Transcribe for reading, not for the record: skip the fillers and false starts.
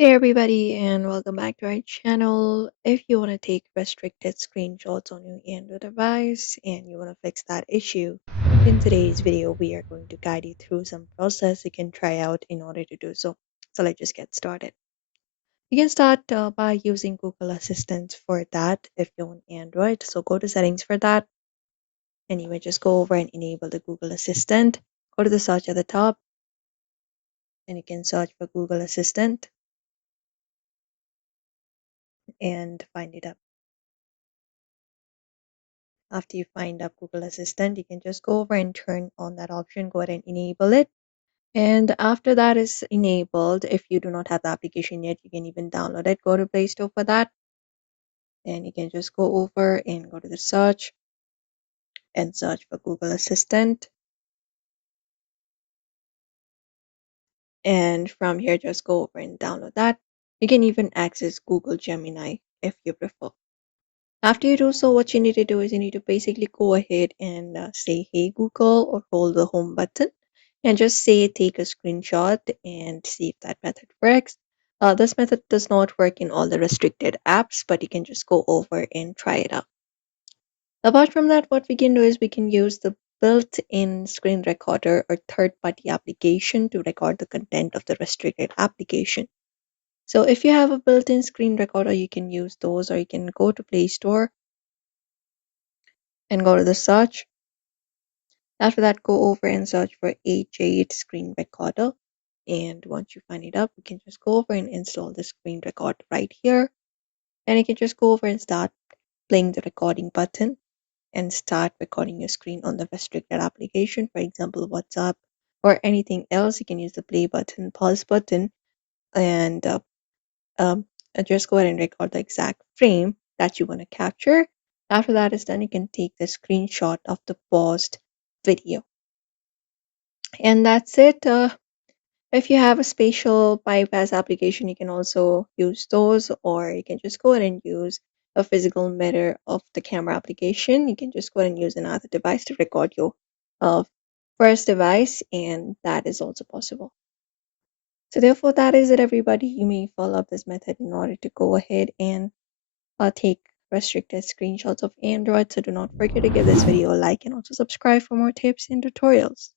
Hey everybody, and welcome back to our channel. If you want to take restricted screenshots on your Android device and you want to fix that issue, in today's video we are going to guide you through some process you can try out in order to do so. So let's just get started. You can start by using Google Assistant for that if you're on Android. So go to settings for that, and you may just go over and enable the Google Assistant. Go to the search at the top, and you can search for Google Assistant and find it up. After you find up Google Assistant, you can just go over and turn on that option, go ahead and enable it. And after that is enabled, if you do not have the application yet, you can even download it. Go to Play Store for that. And you can just go over and go to the search and search for Google Assistant. And from here, just go over and download that. You can even access Google Gemini if you prefer. After you do so, what you need to do is you need to basically go ahead and say, "Hey Google," or hold the home button and just say, "Take a screenshot," and see if that method works. This method does not work in all the restricted apps, but you can just go over and try it out. Apart from that, what we can do is we can use the built-in screen recorder or third-party application to record the content of the restricted application. So if you have a built-in screen recorder, you can use those, or you can go to Play Store and go to the search. After that, go over and search for a Jade screen recorder. And once you find it up, you can just go over and install the screen recorder right here. And you can just go over and start playing the recording button and start recording your screen on the restricted application. For example, WhatsApp or anything else. You can use the play button, pause button, and um, just go ahead and record the exact frame that you want to capture. After that is done, you can take the screenshot of the paused video. And that's it. If you have a spatial bypass application, you can also use those, or you can just go ahead and use a physical mirror of the camera application. You can just go ahead and use another device to record your uh, first device, and that is also possible. So therefore, that is it, everybody. You may follow up this method in order to go ahead and take restricted screenshots of Android. So do not forget to give this video a like and also subscribe for more tips and tutorials.